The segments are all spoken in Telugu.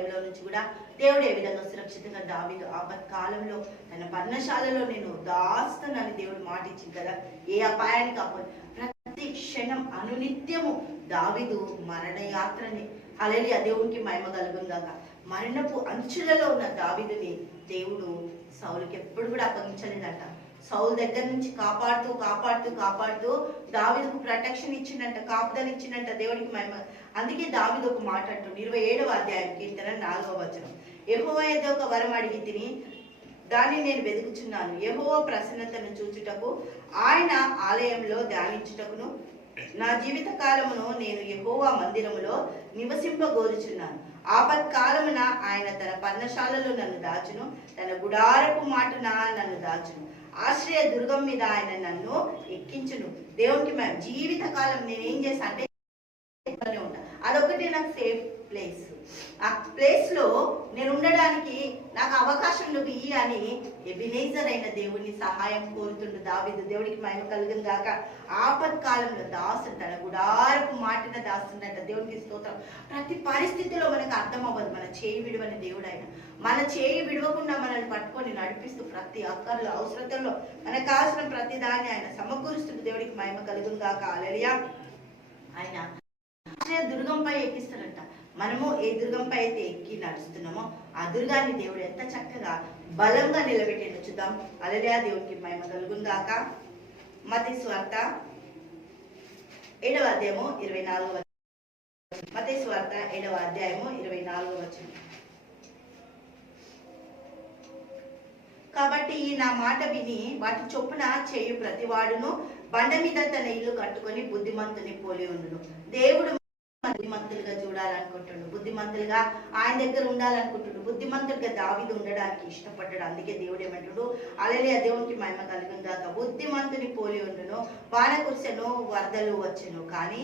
భయంలో నుంచి కూడా దేవుడు ఏ విధంగా సురక్షితంగా దావీదు ఆపత్కాలంలో తన పర్ణశాలలో నేను దాస్తానని దేవుడు మాట ఇచ్చింది కదా. ఏ అపాయానికి ప్రతి క్షణం అనునిత్యము దావీదు మరణయాత్రని హల్లెలూయా దేవునికి మహిమ కలుగుగాక. మరణపు అంచులలో ఉన్న దావీదుని దేవుడు సౌలుకి ఎప్పుడు కూడా అప్పగించలేదంట. సౌలు దగ్గర నుంచి కాపాడుతూ కాపాడుతూ కాపాడుతూ దావీదుకు ప్రొటెక్షన్ ఇచ్చిందంట, కాపుదల ఇచ్చిందంట దేవుడికి మహిమ. అందుకే దావీదు ఒక మాట అంటుంది 27వ అధ్యాయం కీర్తన 4వ వచనం, యెహోవా యొద్ద ఒక వరం అడిగి తిని దాన్ని నేను వెతుకుచున్నాను, యెహోవా ప్రసన్నతను చూచుటకు ఆయన ఆలయంలో ధ్యానించుటకును నా జీవిత కాలమును నేను యెహోవా మందిరములో నివసింపగోరుచున్నాను. ఆపత్కాలమున ఆయన తన పర్ణశాలలో నన్ను దాచును, తన గుడారపు మాటున నన్ను దాచును, ఆశ్రయ దుర్గం మీద ఆయన నన్ను ఎక్కించును. దేవునికి మేము జీవిత కాలం నేనేం చేస్తా అంటే ఉంటా, అదొకటి నాకు సేఫ్ ప్లేస్. ఆ ప్లేస్ లో నేను ఉండడానికి నాకు అవకాశం నువ్వు ఇయ్యి అని ఎబినేజర్ అయిన దేవుడిని సహాయం కోరుతుండు దావీదు. దేవుడికి మహిమ కలుగును గాక. ఆపత్కాలంలో దాసుడు తన గుడారపు మాటిన దాస్తుండట. దేవుడికి స్తోత్రం. ప్రతి పరిస్థితిలో మనకు అర్థం అవ్వదు మన చేయి విడువని దేవుడు ఆయన. మన చేయి విడవకుండా మనల్ని పట్టుకొని నడిపిస్తూ ప్రతి అక్కర్లో అవసరతల్లో మనకు కావాల్సిన ప్రతి దాన్ని ఆయన సమకూరుస్తుండు. దేవుడికి మహిమ కలుగును గాక. హల్లెలూయా. ఆయన దుర్గంపై ఎక్కిస్తారంట. మనము ఏ దుర్గంపై అయితే ఎక్కి నడుస్తున్నామో ఆ దుర్గాన్ని దేవుడు ఎంత చక్కగా బలంగా నిలబెట్టిందో చూద్దాం. హల్లెలూయా. దేవునికి మహిమ కలుగును గాక. మత్తయి సువార్త 7వ అధ్యాయము 24వ వచనం. మత్తయి సువార్త 7వ అధ్యాయము 24వ వచనం. కాబట్టి నా మాట విని వాటి చొప్పున చేయు ప్రతివాడును బండ మీద తన ఇల్లు కట్టుకొని బుద్ధిమంతుని పోలి ఉండును. దేవుడు బుద్ధిమంతులుగా చూడాలనుకుంటున్నాడు, బుద్ధిమంతులుగా ఆయన దగ్గర ఉండాలనుకుంటున్నాడు, బుద్ధిమంతులుగా దావీదు ఉండడానికి ఇష్టపడ్డాడు. అందుకే దేవుడు ఏమంటాడు, హల్లెలూయా దేవునికి మహిమ కలుగును గాక. బుద్ధిమంతుని పోలి ఉండును, వాన కురిసెను వరదలు వచ్చెను, కానీ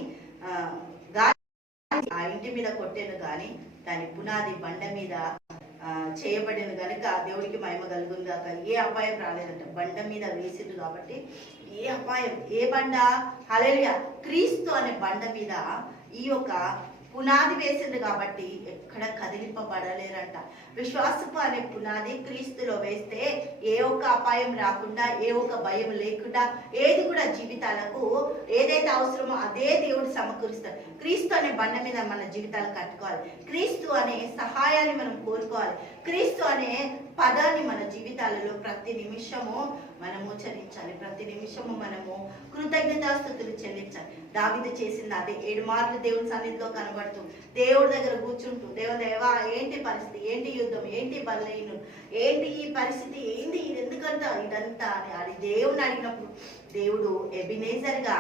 ఆ ఇంటి మీద కొట్టెను కానీ దాని పునాది బండ మీద చేయబడిన కనుక దేవుడికి మహిమ కలుగును గాక. ఏ అపాయం రాలేదంట, బండ మీద వేసిండు కాబట్టి ఏ అపాయం. ఏ బండ? హల్లెలూయా క్రీస్తు అనే బండ మీద ఈ యొక్క పునాది వేసిండు కాబట్టి ఎక్కడ కదిలింపబడలేరంట. విశ్వాసపు అనే పునాది క్రీస్తులో వేస్తే ఏ ఒక్క అపాయం రాకుండా, ఏ ఒక్క భయం లేకుండా, ఏది కూడా జీవితాలకు ఏదైతే అవసరమో అదే దేవుడు సమకూరుస్తాడు. క్రీస్తు అనే బండ మీద మన జీవితాలు కట్టుకోవాలి, క్రీస్తు అనే సహాయాన్ని మనం కోరుకోవాలి, క్రీస్తు అనే పదాన్ని మన జీవితాలలో ప్రతి నిమిషము మనము ఉచ్చరించాలి, ప్రతి నిమిషము మనము కృతజ్ఞతాస్తుతులు చెల్లించాలి. దావీదు చేసింది అదే. 7 మార్లు దేవుని సన్నిధిలో కనబడుతూ దేవుడి దగ్గర కూర్చుంటూ దేవా ఏంటి పరిస్థితి, ఏంటి యుద్ధం, ఏంటి బలహీనులు, ఏంటి ఈ పరిస్థితి, ఏంటి ఇది ఎందుకంతా ఇదంతా అని అది దేవుని అడిగినప్పుడు దేవుడు ఎబినేజర్ గా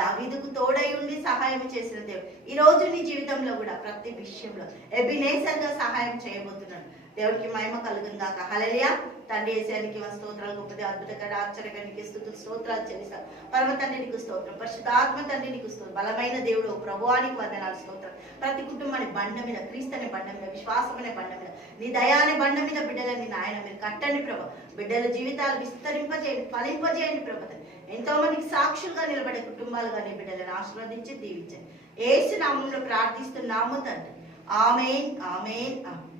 దావీదుకు తోడై ఉండి సహాయం చేసిన దేవుడు ఈ రోజు నీ జీవితంలో కూడా ప్రతి విషయంలో ఎబినేజర్ గా సహాయం చేయబోతున్నాడు. దేవుడికి మహిమ కలుగును గాక. హల్లెలూయా. తండ్రి యేసయ్యానికి స్తోత్రాలు, గొప్పది అద్భుతకర ఆశ్చర్యకరానికి స్తుతులు స్తోత్రాలు చెల్లిస్తాం. పరమ తండ్రి నీకు స్తోత్రం, పరిశుద్ధాత్మ తండ్రి నీకు స్తోత్రం, బలమైన దేవుడు ప్రభువానికి వందనాలు స్తోత్రం. ప్రతి కుటుంబాన్ని బండ మీద, క్రీస్తు అనే బండ మీద, విశ్వాసం అనే బండ మీద, నీ దయానే బండ మీద బిడ్డలని నాయన మీరు కట్టండి ప్రభు. బిడ్డల జీవితాలు విస్తరింపజేయండి, ఫలింపజేయండి ప్రభు. ఎంతో మందికి సాక్షులుగా నిలబడే కుటుంబాలుగా నీ బిడ్డలను ఆశీర్వదించి దీవించండి. యేసు నామములో ప్రార్థిస్తున్నాము తండ్రి. ఆమేన్ ఆమేన్ ఆమేన్.